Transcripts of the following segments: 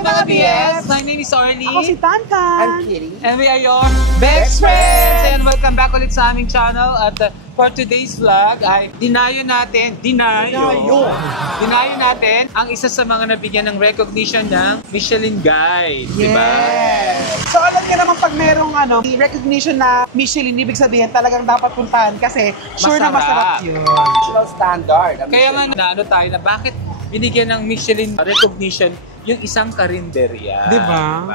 Hi mga BS! My name is Orly. Ako si Tantan. I'm Kitty. And we are your best friends! And welcome back ulit sa aming channel. At for today's vlog ay dinayo natin ang isa sa mga nabigyan ng recognition ng Michelin Guide. Yes. Diba? So alam niyo naman pag merong recognition na Michelin, ibig sabihin talagang dapat puntahan kasi sure na masarap yun. National standard. Kaya nga naano tayo na bakit binigyan ng Michelin recognition yung isang karinderya. Diba?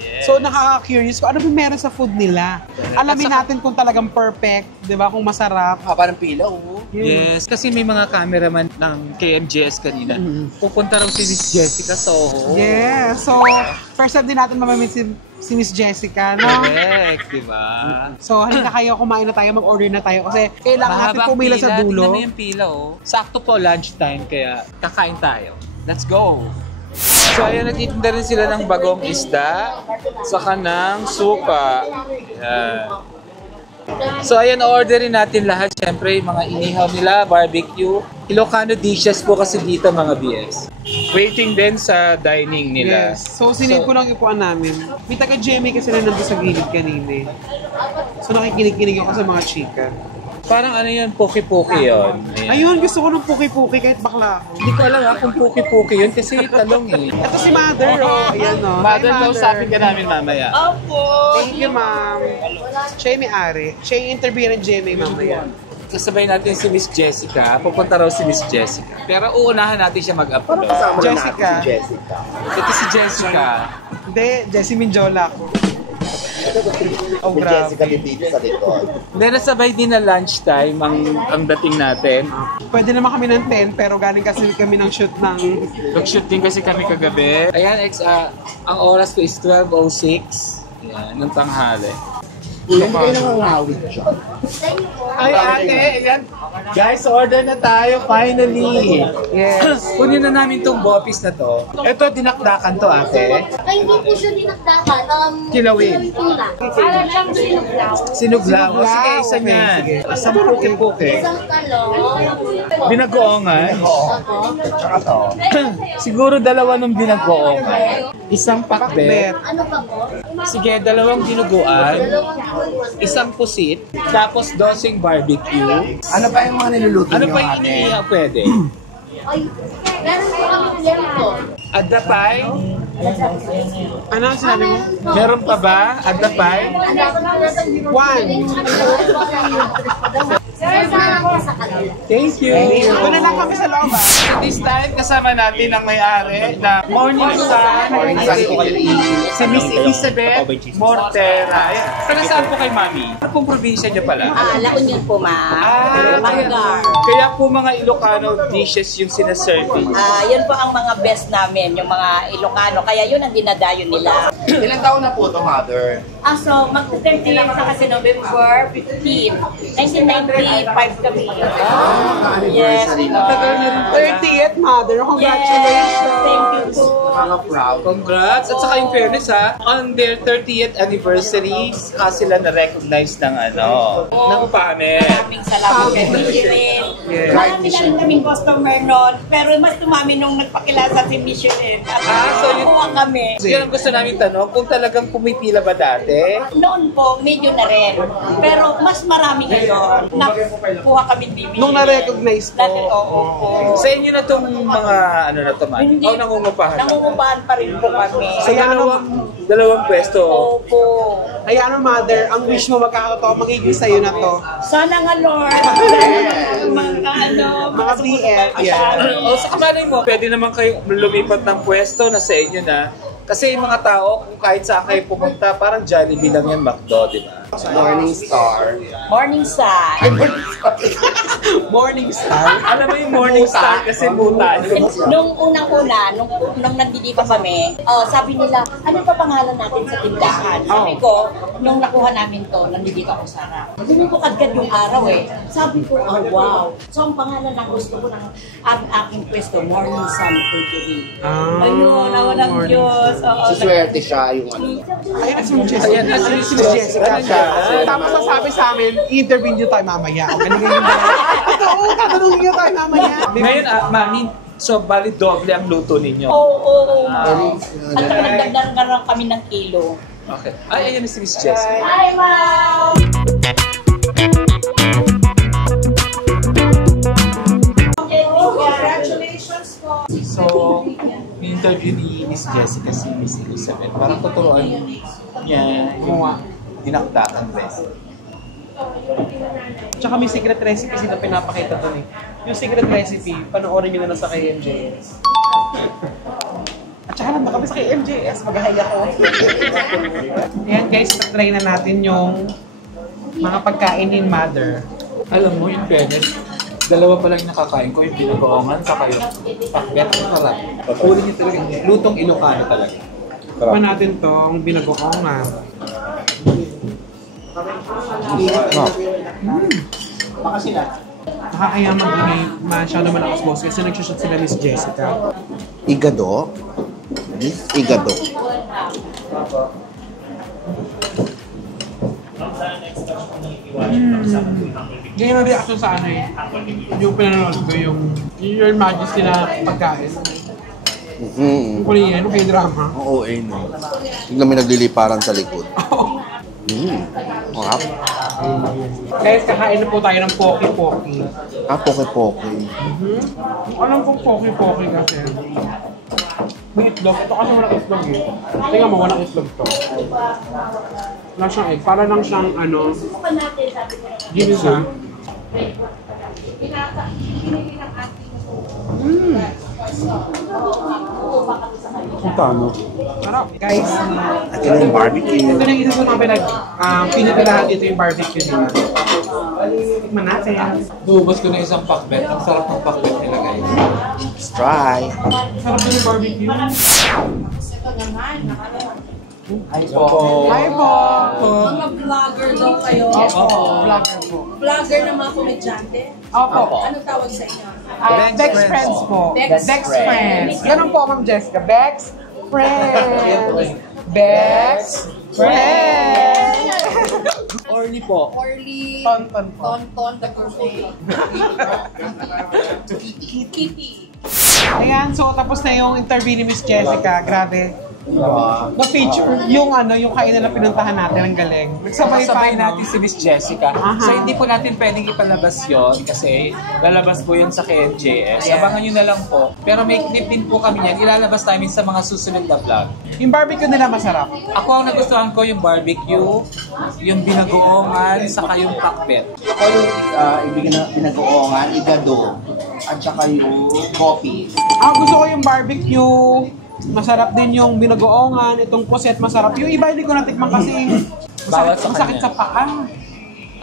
Yes. So nakaka-curious ko ano ba meron sa food nila. Alamin natin kung talagang perfect, 'di ba? Kung masarap. Parang pila, oh. Yes, kasi may mga cameraman ng KMJS kanina. Pupunta raw si Miss Jessica Soho. Yes. So first time din natin mamamit si Miss Jessica, no? Correct, di ba? So halina kayo, kumain na tayo, mag-order na tayo kasi kailangan natin pumila sa dulo. Tingnan mo yung pila, oh. Sakto po lunchtime, kaya kakain tayo. Let's go! So ayan, nagtitinda rin sila ng bagong isda, saka ng suka. Ayan. So ayan, orderin natin lahat. Siyempre, mga inihaw nila, barbecue. Ilocano dishes po kasi dito mga BS. Waiting din sa dining nila. Yes. So sinip ko lang ipuan namin. May taga-Jemmy kasi na nandun sa gilid kanina. So nakikinig-kinig ako sa mga chika. Parang ano yun, puki-puki yun. Ayun, gusto ko ng puki-puki kahit bakla ako. Hindi ko alam kung puki-puki yun kasi talong eh. Ito si Mother, oh. Ayan, oh. Mother, Hi, kausapin ka namin mamaya. Opo! Thank you, ma'am. Siya yung may-ari. Siya yung interview ng GMA mamaya. Kasabay natin si Miss Jessica. Pupunta raw si Miss Jessica. Pero uunahan natin siya mag-upload. Jessica. Ito si Jessica. Hindi, Jessie Minjola. Oh, grabe. Jessica dito sa likod. Then nasabay din na lunchtime ang dating natin. Pwede naman kami ng 10 pero galing kasi kami ng shoot ng... Nag-shoot din kasi kami kagabi. Ayan, ang oras ko is 12:06. Ayan, ng tanghali. Hindi kayo nangangawit siya. Ay ate, ayan. Guys, order na tayo finally. Yes. Kunin na namin tong bopis na to. Ito, dinakdakan to ate. Ay, hindi po siya dinakdakan. Kilawin. Tula. Para siyang sinuglaw. Sinuglaw. Sige, isa niyan. Isang puki-puki. Isang talong. Binagoongan. Tsaka to. Siguro dalawa nung binagoongan. Isang pakbet. Ano pa po? Sige, dalawang dinuguan. Isang pusit. Tapos dosing barbecue. Ano pa yung mga niluluto Ano niyo, pa yung ate? iniihaw pwede? Ay, meron po kami lento. Adapay? Ano ang sinabi mo? Meron pa ba? Adapay? One. Sir, sana po sa kanila. Thank you. Doon na lang kami sa loob, ah. This time, kasama natin ang may-ari na Morning Sun. Si Miss Elizabeth Mortera. Ayan. Taga saan po kay Mami? Ano pong probinsya niya pala? La Union po, ma'am. Manggar. Kaya po mga Ilocano dishes yung sinaserve. Yun po ang mga best namin, yung mga Ilocano. Kaya yun ang dinadayo nila. Ilang taon na po ito, mother? So, mag-30 lang sa kasi November 15. 1995 kami. Yes, Tagal na rin. 30th, Mother. Congratulations. Thank you po. Mga proud. Congrats! At saka in fairness on their 30th anniversary, sila na-recognize ng ng pamit. Maraming salamat kay Michelin. Marami na rin kaming customer noon, pero mas tumami nung nagpakilala si Michelin. So yun, Kuha kami. yun ang gusto namin tanong, kung talagang pumipila ba dati? Noon po, medyo na rin. Pero mas marami ngayon. Nakuha kami bibili. Nung na-recognize po. Dati, oo po. Sa inyo na tong mga na to man? Hindi. O nangungupahan? Nangungupahan pa rin po kami. So dalawang pwesto. Opo. Ay, Mother, ang wish mo magkakatotoo, magiging sa'yo na to. Sana nga, Lord. Mga BF. O sa kamalay mo, pwede naman kayo lumipat ng pwesto na sa inyo na. Kasi yung mga tao, kung kahit saan kayo pumunta, parang Jollibee lang yan, McDo, di ba? Morning Star. Morning Sun. Morning Star. Alam mo yung Morning Star kasi butan. Nung unang-una, nung nandito kami, sabi nila, ano pa pangalan natin sa tindahan? Sabi ko, nung nakuha namin to, nandito ako sana. Hindi ko agad yung araw eh. Sabi ko, oh wow. So ang pangalan na gusto ko ng aking pwesto, Morning Sun Bakery. Ayun, nawalang Diyos. Suswerte siya yung Ayun, si Jessica. Ayan, Si Miss Jessica. Tapos sasabi sa amin, interview niyo tayo mamaya. Ganun yung ito, tatanungin niyo tayo mamaya. Ngayon, Mami, So, bali doble ang luto ninyo. Oo. Wow. At saka nagdagdag na lang kami ng kilo. Okay. Ay, ayan si Miss Jessie. Hi, ma'am! Congratulations po. So, interview ni Miss Jessica si Miss Elizabeth. Parang tuturuan niya yung dinakdakan recipe. Tsaka may secret recipes na pinapakita doon eh. Yung secret recipe, panoorin nyo na lang sa KMJS. At saka nandun kami sa KMJS, mag-hi ako. Ayan guys, try na natin yung mga pagkain ni Mother. Alam mo, in fairness, dalawa pa lang yung nakakain ko, yung binagoongan, saka yung pakbet. Sarap. Huli niyo talaga, lutong Ilocano talaga. Pa natin tong binagoongan. Baka sila. Nakakaya mag-ingay, masyado malakas boss kasi nagsushoot sila Miss Jessica. Igado. This igado. Ganyan ang reaction sa ano eh. Yung pinanood ko, yung Your Majesty na pagkain. Yung Korean, yung K-drama. Oo, no. Tignan may nagliliparan sa likod. Wow. Guys, kakain na po tayo ng Poki-Poki. Poke-poke. Alam kong Poki-Poki kasi. May itlog. Ito kasi walang itlog eh. Tingnan mo, walang itlog to. Wala siyang egg. Para lang siyang ano. Ginisa. Paano? Sarap. Guys, Ito na yung barbecue. ito na yung isa sa mga pinitirahan dito yung barbecue nila. Tikman natin. Buubos ko na isang pakbet. Ang sarap ng pakbet nila, guys. Let's try. Sarap din yung barbecue. Ay po. Hi po! Mga vlogger daw kayo. Opo, vlogger po. Vlogger ng mga komedyante. Opo. Ano tawag sa inyo? Bex Friends po. Bex Friends. Ganun po, Ma'am Jessica. Bex Friends. Bex Friends. Orly po. Orly, Tonton po. Tonton, the gourmet. Kitty. Ayan, so tapos na yung interview ni Miss Jessica. Grabe. Na-feature yung ano, yung kainan na pinuntahan natin. Ang galing. Sabay no? natin si Miss Jessica. Aha. So hindi po natin pwedeng ipalabas yon kasi lalabas po yun sa KMJS. Yeah. Abangan nyo na lang po. Pero may clip din po kami yan. Ilalabas namin sa mga susunod na vlog. Yung barbecue nila masarap. Ako ang nagustuhan ko yung barbecue, yung binagoongan, saka yung pakbet. Ako yung ibigay na pinagoongan, igado. At saka yung coffee. Gusto ko yung barbecue. Masarap din yung binagoongan. Itong puset masarap. Yung iba hindi ko natikman kasi Bawal sa masakit kanya. sa paa.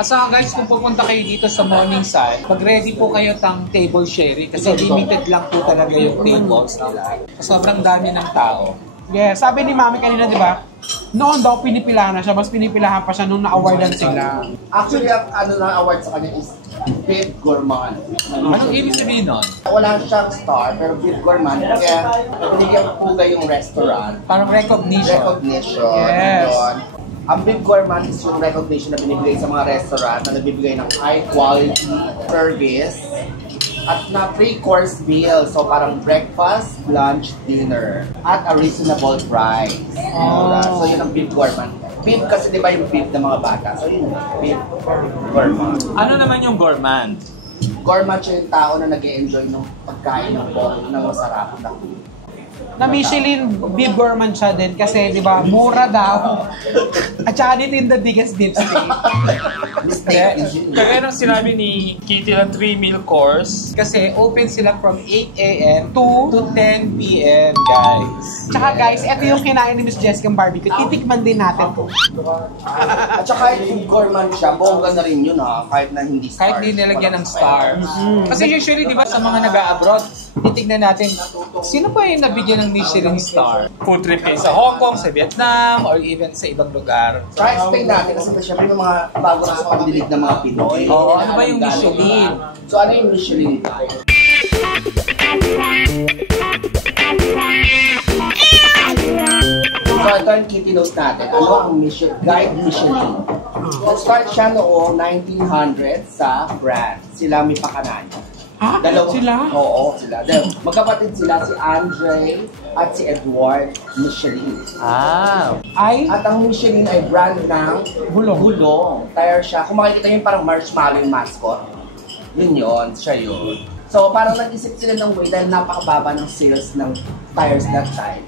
At saka guys, kung pupunta kayo dito sa Morningside, mag-ready po kayo ng table sharing kasi limited lang po talaga yung tables nila. Sobrang dami ng tao. Yes, sabi ni Mami kanina, di ba? Noon daw pinipilahan na siya, mas pinipilahan pa siya nung na-awardan sila. Actually, ang ano na award sa kanya is Bib Gourmand. Anong ibig sabihin nun? Wala siyang star, pero Bib Gourmand. Kaya binigyan po yung restaurant. Parang recognition. Recognition. Yes. Yun. Ang Bib Gourmand is yung recognition na binibigay sa mga restaurant na nagbibigay ng high quality service at na 3-course meal. So parang breakfast, lunch, dinner. At a reasonable price. So yun ang Bib Gourmand. Beef kasi di ba yung beef ng mga bata? So yun, Bib Gourmand. Ano naman yung gourmand? Gourmand siya yung tao na nag-e-enjoy ng pagkain ng ball ng masarap na food. Na Michelin Bib Gourmand siya din kasi, di ba, mura daw. At saka dito yung the biggest dipstick. Kaya nang sinabi ni Kitty ng 3-meal course, kasi open sila from 8 a.m. to 10 p.m. guys. Tsaka guys, ito yung kinain ni Miss Jessica barbecue. Titikman din natin to. At saka yung gourmand siya, bongga na rin yun ha, kahit na hindi star. Kahit di nilagyan ng star. Kasi usually, di ba, sa mga nag-a-abroad, titignan natin, sino pa yung nabigyan ng Michelin star? Food trip kayo sa Hong Kong, sa Vietnam, or even sa ibang lugar. Try explain natin kasi syempre may mga bago na sa pagdilig ng mga Pinoy. Oo, ano ba yung Michelin? So ano yung Michelin? So ito yung Kitty knows natin. Ano ang Guide Michelin? Nag-start siya noong 1900 sa France. Sila may pakanan. Ah, sila? Oo, sila. Magkapatid sila si Andre at si Edward Michelin. Ay, At ang Michelin ay brand ng Gulong. Gulong. Tire siya. Kung makikita yun parang marshmallow yung mascot. Yun, siya yun. So parang nag-isip sila ng way dahil napakababa ng sales ng tires that time.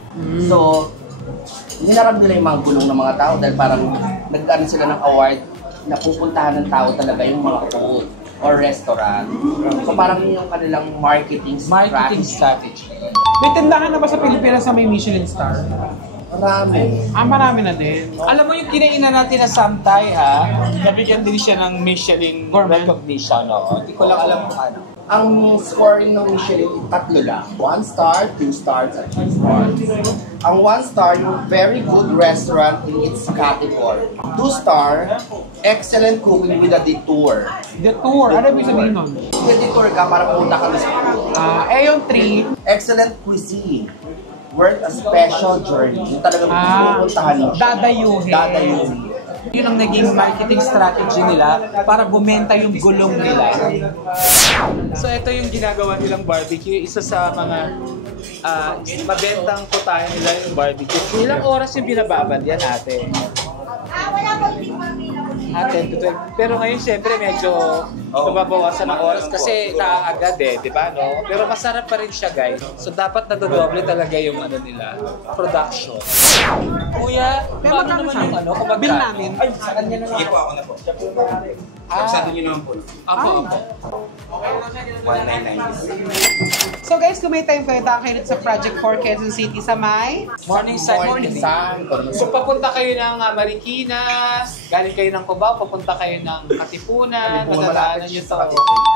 So, hinarap nila yung mga gulong ng mga tao dahil parang nag-ano sila ng award na pupuntahan ng tao talaga yung mga food or restaurant. So parang yun yung kanilang marketing strategy. may tindahan na ba sa Pilipinas na may Michelin star? Marami. Marami na din. Alam mo yung kinainan natin na Samtay ha, nabigyan din siya ng Michelin recognition. No? Hindi ko lang alam kung ano. Ang scoring ng Michelin, tatlo lang. 1 star, 2 stars, at 3 stars. Ang 1 star, yung very good restaurant in its category. 2 star, excellent cooking with a detour. The tour, ano ibig sabihin nun? With a detour ka para pumunta ka sa Yung 3, excellent cuisine. Worth a special journey. Yung talagang pupuntahan mo. dadayuhin. Dadayuhin. Yun ang naging marketing strategy nila para bumenta yung gulong nila. So ito yung ginagawa nilang barbecue. Isa sa mga mabentang putahe nila yung barbecue. Ilang oras yung binababad yan ate? Wala po din mami. 10 to 12. Pero ngayon syempre medyo mababawasan ng oras kasi naaagad di ba no? Pero masarap pa rin siya guys. So dapat nadodoble talaga yung ano nila, production. Kuya, paano naman yung ano? Kung Bill namin. Ay, sa kanya na lang. Sige po, ako na po. Sabi niyo naman po. Ako. 1990. So guys, kung may time kayo, kayo sa Project 4 Quezon City sa may Morning sun. So papunta kayo ng Marikina, galing kayo ng Cubao, papunta kayo ng Katipunan, madadaanan nyo to.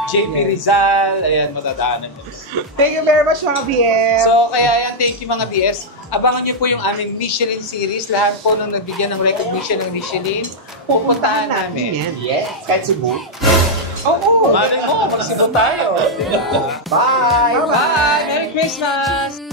JP Rizal, ayan, madadaanan nyo. Thank you very much mga BF. So kaya yan, thank you mga BS. Abangan nyo po yung aming Michelin series. Lahat po nung nagbigyan ng recognition ng Michelin, pupuntahan namin. Yes, kahit Cebu. Oo, malay mo, magsibo tayo. Bye! Bye! Merry Christmas!